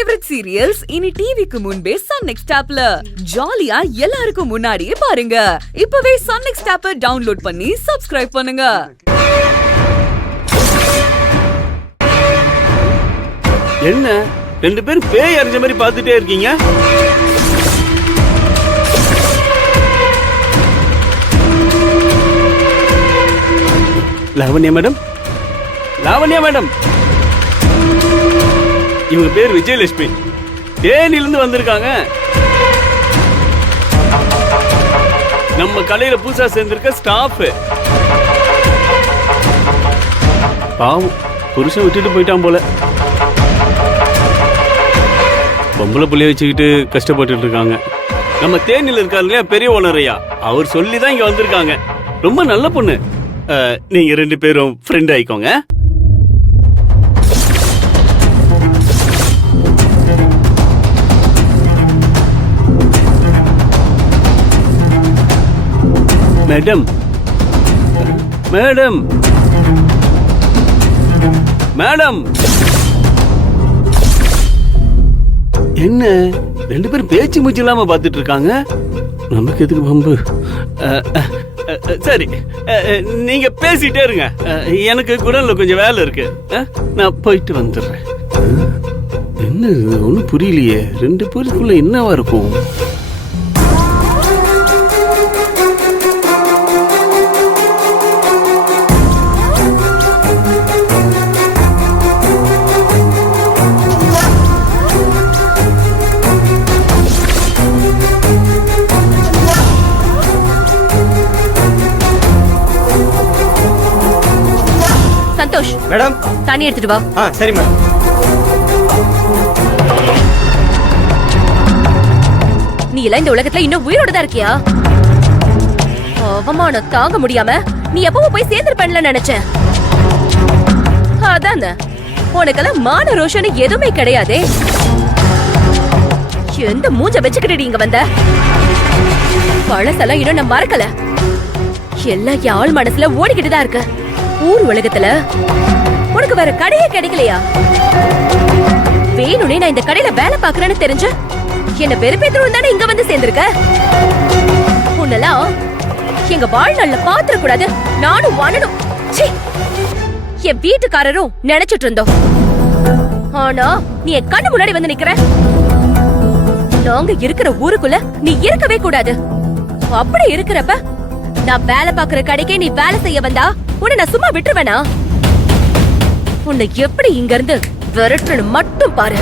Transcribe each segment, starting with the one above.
Favourite serials இனி டிவிக்கு முன்பே சன் நெக்ஸ்ட் ஆப்ல ஜாலியா எல்லாருக்கும் முன்னாடியே பாருங்க. இப்பவே சன் நெக்ஸ்ட் ஆப்பை டவுன்லோட் பண்ணி சப்ஸ்கிரைப் பண்ணுங்க. என்ன ரெண்டு பேரும் பேய் அறிஞ்ச மாதிரி பார்த்துட்டே இருக்கீங்க? லாவண்யா மேடம், லாவண்யா மேடம், இவங்க பேர் விஜயலட்சுமி, தேனிலிருந்து வந்திருக்காங்க. நம்ம கடையில புதுசா சேர்ந்திருக்க ஸ்டாஃப். பாவம், புருஷன் விட்டுட்டு போயிட்டான் போல. பொம்பளை புள்ளைய வச்சுக்கிட்டு கஷ்டப்பட்டு இருக்காங்க. நம்ம தேனில இருக்காரு இல்லையா பெரிய ஓனரையா, அவர் சொல்லிதான் இங்க வந்திருக்காங்க. ரொம்ப நல்ல பொண்ணு. நீங்க ரெண்டு பேரும் ஃப்ரெண்ட் ஆயிக்கோங்க. மேடம், மேடம், மேடம், என்ன ரெண்டு பேரும் பேச்சு மூச்சு இல்லாம பாத்துட்டு இருக்காங்க? நமக்கு எதுக்கு பம்பு? சரி, நீங்க பேசிட்டே இருங்க. எனக்கு குடல்ல கொஞ்சம் வேலை இருக்கு, நான் போயிட்டு வந்துடுறேன். என்ன ஒன்னும் புரியலையே, ரெண்டு பேருக்குள்ள என்னவா இருக்கும்? சந்தோஷ் மேடம், தண்ணி எடுத்துட்டு வா. சரி மேடம். நீ எல்லாம் இந்த உலகத்துல இன்னும் உயிரோட தான் இருக்கியா? அவமானம் தாங்க முடியாம நீ எப்பவும் போய் சேர்ந்திருப்பேன்ல நினைச்சேன். அதான் உனக்கெல்லாம் மான ரோஷன் எதுவுமே கிடையாதே. எந்த மூஞ்ச வச்சுக்கிட்டு இங்க வந்த? பழசெல்லாம் இன்னும் நான் மறக்கல. எல்லாம் யாழ் மனசுல ஓடிக்கிட்டு தான் இருக்கு. ஊர் உலகத்துல உனக்கு வேற கடையே கிடைக்கலையா? வேணுனே நான் இந்த கடையில வேலை பாக்குறேன்னு தெரிஞ்ச என்ன வெறுப்பேத்துறோம் தானே இங்க வந்து சேர்ந்திருக்க. உன்னெல்லாம் எங்க வாழ்நாள்ல பாத்திர கூடாது, நானும் வாழணும். என் வீட்டுக்காரரும் நினைச்சிட்டு இருந்தோம். ஆனா நீ என் கண்ணு முன்னாடி வந்து நிக்கிற. நாங்க இருக்கிற ஊருக்குள்ள நீ இருக்கவே கூடாது. அப்படி இருக்கிறப்ப நான் வேலை பாக்குற கடைக்கே நீ வேலை செய்ய வந்தா உன்னை நான் சும்மா விட்டுருவேனா? உன்னை எப்படி இங்க இருந்து விரட்டணும் மட்டும் பாரு.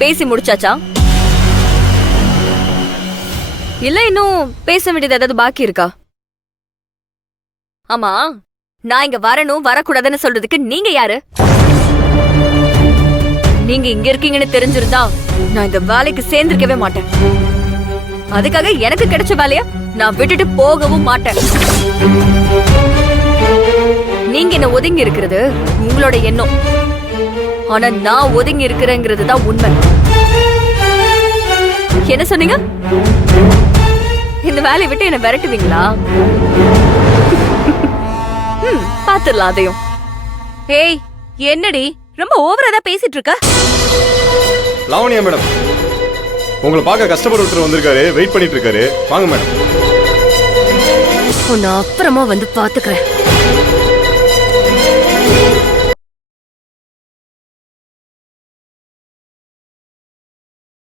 பேசி முடிச்சாச்சா? இல்ல இன்னும் பேச வேண்டியது ஏதாவது பாக்கி இருக்கா? ஆமா, நான் இங்க வரணும் வரக்கூடாதுன்னு சொல்றதுக்கு நீங்க யாரு? நீங்க இங்க இருக்கீங்கன்னு தெரிஞ்சிருந்தா நான் இந்த வேலைக்கு சேர்ந்திருக்கவே மாட்டேன். அதுக்காக எனக்கு கிடைச்ச வேலைய நான் விட்டுட்டு போகவும் மாட்டேன். நீங்க என்ன ஒதுங்கி இருக்கிறது உங்களோட எண்ணம். ஆனா நான் ஒதுங்கி இருக்கிறேங்கிறது தான் உண்மை. என்ன சொன்னீங்க? இந்த வேலையை விட்டு என்ன விரட்டுவீங்களா? பாத்துடலாம் அதையும். ஏய், என்னடி ரொம்ப ஓவரா தான் பேசிட்டு இருக்க? லாவண்யா மேடம், உங்களை பார்க்க கஸ்டமர் ஒருத்தர் வந்திருக்காரு, வெயிட் பண்ணிட்டு இருக்காரு. வாங்க மேடம். உன்னை அப்புறமா வந்து பாத்துக்கிறேன்.